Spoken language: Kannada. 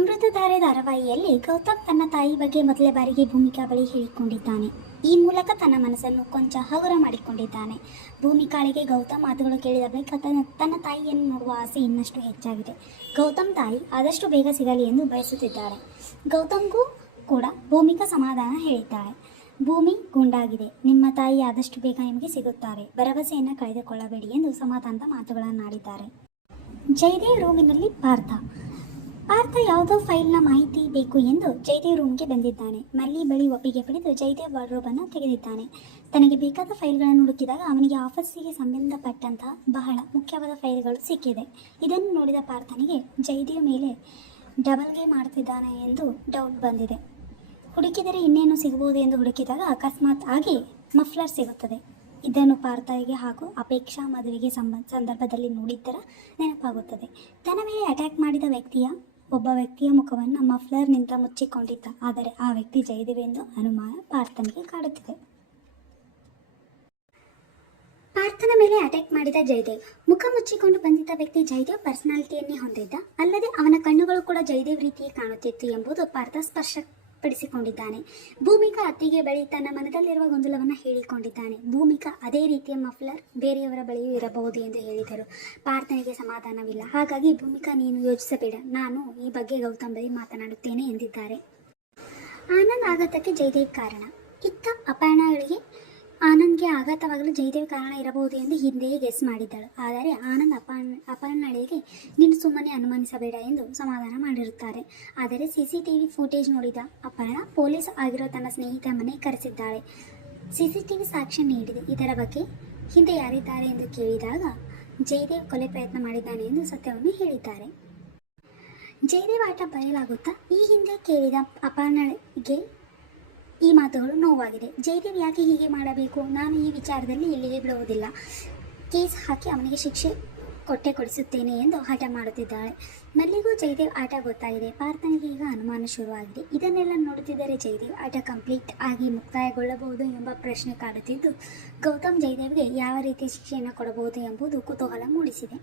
ಅಮೃತಧಾರೆ ಧಾರಾವಾಹಿಯಲ್ಲಿ ಗೌತಮ್ ತನ್ನ ತಾಯಿ ಬಗ್ಗೆ ಮೊದಲ ಬಾರಿಗೆ ಭೂಮಿಕಾ ಬಳಿ ಹೇಳಿಕೊಂಡಿದ್ದಾನೆ. ಈ ಮೂಲಕ ತನ್ನ ಮನಸ್ಸನ್ನು ಕೊಂಚ ಹಗುರ ಮಾಡಿಕೊಂಡಿದ್ದಾನೆ. ಭೂಮಿಕಾಳಿಗೆ ಗೌತಮ್ ಮಾತುಗಳು ಕೇಳಿದ ಬಳಿಕ ತನ್ನ ತಾಯಿಯನ್ನು ನೋಡುವ ಆಸೆ ಇನ್ನಷ್ಟು ಹೆಚ್ಚಾಗಿದೆ. ಗೌತಮ್ ತಾಯಿ ಆದಷ್ಟು ಬೇಗ ಸಿಗಲಿ ಎಂದು ಬಯಸುತ್ತಿದ್ದಾಳೆ. ಗೌತಮ್ಗೂ ಕೂಡ ಭೂಮಿಕಾ ಸಮಾಧಾನ ಹೇಳಿದ್ದಾಳೆ. ಭೂಮಿ ಗುಂಡಾಗಿದೆ, ನಿಮ್ಮ ತಾಯಿ ಆದಷ್ಟು ಬೇಗ ನಿಮಗೆ ಸಿಗುತ್ತಾರೆ, ಭರವಸೆಯನ್ನು ಕಳೆದುಕೊಳ್ಳಬೇಡಿ ಎಂದು ಸಮಾಧಾನದ ಮಾತುಗಳನ್ನಾಡಿದ್ದಾರೆ. ಜಯದೇವ್ ರೂಮಿನಲ್ಲಿ ಪಾರ್ಥ ಯಾವುದೋ ಫೈಲ್ನ ಮಾಹಿತಿ ಬೇಕು ಎಂದು ಜಯದೇವ್ ರೂಮ್ಗೆ ಬಂದಿದ್ದಾನೆ. ಮಲ್ಲಿ ಬಳಿ ಒಪ್ಪಿಗೆ ಪಡೆದು ಜಯದೇವ್ ವಾರ್ಡ್ರೋಬನ್ನು ತೆಗೆದಿದ್ದಾನೆ. ತನಗೆ ಬೇಕಾದ ಫೈಲ್ಗಳನ್ನು ಹುಡುಕಿದಾಗ ಅವನಿಗೆ ಆಫೀಸಿಗೆ ಸಂಬಂಧಪಟ್ಟಂತಹ ಬಹಳ ಮುಖ್ಯವಾದ ಫೈಲ್ಗಳು ಸಿಕ್ಕಿದೆ. ಇದನ್ನು ನೋಡಿದ ಪಾರ್ಥನಿಗೆ ಜಯದೇವ್ ಮೇಲೆ ಡಬಲ್ ಗೇಮ್ ಮಾಡ್ತಿದ್ದಾನೆ ಎಂದು ಡೌಟ್ ಬಂದಿದೆ. ಹುಡುಕಿದರೆ ಇನ್ನೇನು ಸಿಗಬಹುದು ಎಂದು ಹುಡುಕಿದಾಗ ಅಕಸ್ಮಾತ್ ಆಗಿ ಮಫ್ಲರ್ ಸಿಗುತ್ತದೆ. ಇದನ್ನು ಪಾರ್ಥಗೆ ಹಾಗೂ ಅಪೇಕ್ಷಾ ಮದುವೆಗೆ ಸಂದರ್ಭದಲ್ಲಿ ನೋಡಿದ್ದರ ನೆನಪಾಗುತ್ತದೆ. ತನ್ನ ಮೇಲೆ ಅಟ್ಯಾಕ್ ಮಾಡಿದ ಒಬ್ಬ ವ್ಯಕ್ತಿಯ ಮುಖವನ್ನು ಮಫ್ಲರ್ನಿಂದ ಮುಚ್ಚಿಕೊಂಡಿದ್ದ. ಆದರೆ ಆ ವ್ಯಕ್ತಿ ಜಯದೇವ್ ಎಂದು ಅನುಮಾನ ಪಾರ್ಥನಿಗೆ ಕಾಡುತ್ತಿದೆ. ಪಾರ್ಥನ ಮೇಲೆ ಅಟ್ಯಾಕ್ ಮಾಡಿದ ಜಯದೇವ್ ಮುಖ ಮುಚ್ಚಿಕೊಂಡು ಬಂದಿದ್ದ ವ್ಯಕ್ತಿ ಜಯದೇವ್ ಪರ್ಸನಾಲಿಟಿಯನ್ನೇ ಹೊಂದಿದ್ದ. ಅಲ್ಲದೆ ಅವನ ಕಣ್ಣುಗಳು ಕೂಡ ಜಯದೇವ್ ರೀತಿಯೇ ಕಾಣುತ್ತಿತ್ತು ಎಂಬುದು ಪಾರ್ಥ ಸ್ಪಷ್ಟಪಡಿಸಿಕೊಂಡಿದ್ದಾನೆ. ಭೂಮಿಕಾ ಅತ್ತಿಗೆ ಬಳಿ ತನ್ನ ಮನದಲ್ಲಿರುವ ಗೊಂದಲವನ್ನು ಹೇಳಿಕೊಂಡಿದ್ದಾನೆ. ಭೂಮಿಕಾ ಅದೇ ರೀತಿಯ ಮಫ್ಲರ್ ಬೇರೆಯವರ ಬಳಿಯೂ ಇರಬಹುದು ಎಂದು ಹೇಳಿದರು. ಪಾರ್ಥನಿಗೆ ಸಮಾಧಾನವಿಲ್ಲ. ಹಾಗಾಗಿ ಭೂಮಿಕಾ, ನೀನು ಯೋಚಿಸಬೇಡ, ನಾನು ಈ ಬಗ್ಗೆ ಗೌತಮ್ ಬಳಿ ಮಾತನಾಡುತ್ತೇನೆ ಎಂದಿದ್ದಾರೆ. ಆನಂದ್ ಆಘಾತಕ್ಕೆ ಜಯದೇವ್ ಕಾರಣ. ಇತ್ತ ಅಪರ್ಣಾಳಿಗೆ ಆನಂದ್ಗೆ ಆಘಾತವಾಗಲು ಜಯದೇವ್ ಕಾರಣ ಇರಬಹುದು ಎಂದು ಹಿಂದೆಯೇ ಗೆಸ್ ಮಾಡಿದ್ದಳು. ಆದರೆ ಆನಂದ್ ಅಪರ್ಣಾಳಿಗೆ ನೀನು ಸುಮ್ಮನೆ ಅನುಮಾನಿಸಬೇಡ ಎಂದು ಸಮಾಧಾನ ಮಾಡಿರುತ್ತಾರೆ. ಆದರೆ ಸಿಸಿಟಿವಿ ಫುಟೇಜ್ ನೋಡಿದ ಅಪರ್ಣ ಪೊಲೀಸ್ ಆಗಿರೋ ತನ್ನ ಸ್ನೇಹಿತ ಮನೆ ಕರೆಸಿದ್ದಾಳೆ. ಸಿಸಿಟಿವಿ ಸಾಕ್ಷ್ಯ ನೀಡಿದೆ. ಇದರ ಬಗ್ಗೆ ಹಿಂದೆ ಯಾರಿದ್ದಾರೆ ಎಂದು ಕೇಳಿದಾಗ ಜಯದೇವ್ ಕೊಲೆ ಪ್ರಯತ್ನ ಮಾಡಿದ್ದಾನೆ ಎಂದು ಸತ್ಯವನ್ನು ಹೇಳಿದ್ದಾರೆ. ಜಯದೇವ್ ಆಟ ಬಯಲಾಗುತ್ತಾ ಈ ಹಿಂದೆ ಕೇಳಿದ ಅಪರ್ಣಾಳಿಗೆ ಈ ಮಾತುಗಳು ನೋವಾಗಿದೆ. ಜಯದೇವ್ ಯಾಕೆ ಹೀಗೆ ಮಾಡಬೇಕು? ನಾನು ಈ ವಿಚಾರದಲ್ಲಿ ಇಲ್ಲಿಗೆ ಬಿಡುವುದಿಲ್ಲ, ಕೇಸ್ ಹಾಕಿ ಅವನಿಗೆ ಶಿಕ್ಷೆ ಕೊಡಿಸುತ್ತೇನೆ ಎಂದು ಹಠ ಮಾಡುತ್ತಿದ್ದಾಳೆ. ಮಲ್ಲಿಗೂ ಜಯದೇವ್ ಆಟ ಗೊತ್ತಾಗಿದೆ. ಪಾರ್ಥನಿಗೆ ಈಗ ಅನುಮಾನ ಶುರುವಾಗಿದೆ. ಇದನ್ನೆಲ್ಲ ನೋಡುತ್ತಿದ್ದರೆ ಜಯದೇವ್ ಆಟ ಕಂಪ್ಲೀಟ್ ಆಗಿ ಮುಕ್ತಾಯಗೊಳ್ಳಬಹುದು ಎಂಬ ಪ್ರಶ್ನೆ ಕಾಡುತ್ತಿದ್ದು, ಗೌತಮ್ ಜಯದೇವ್ಗೆ ಯಾವ ರೀತಿಯ ಶಿಕ್ಷೆಯನ್ನು ಕೊಡಬಹುದು ಎಂಬುದು ಕುತೂಹಲ ಮೂಡಿಸಿದೆ.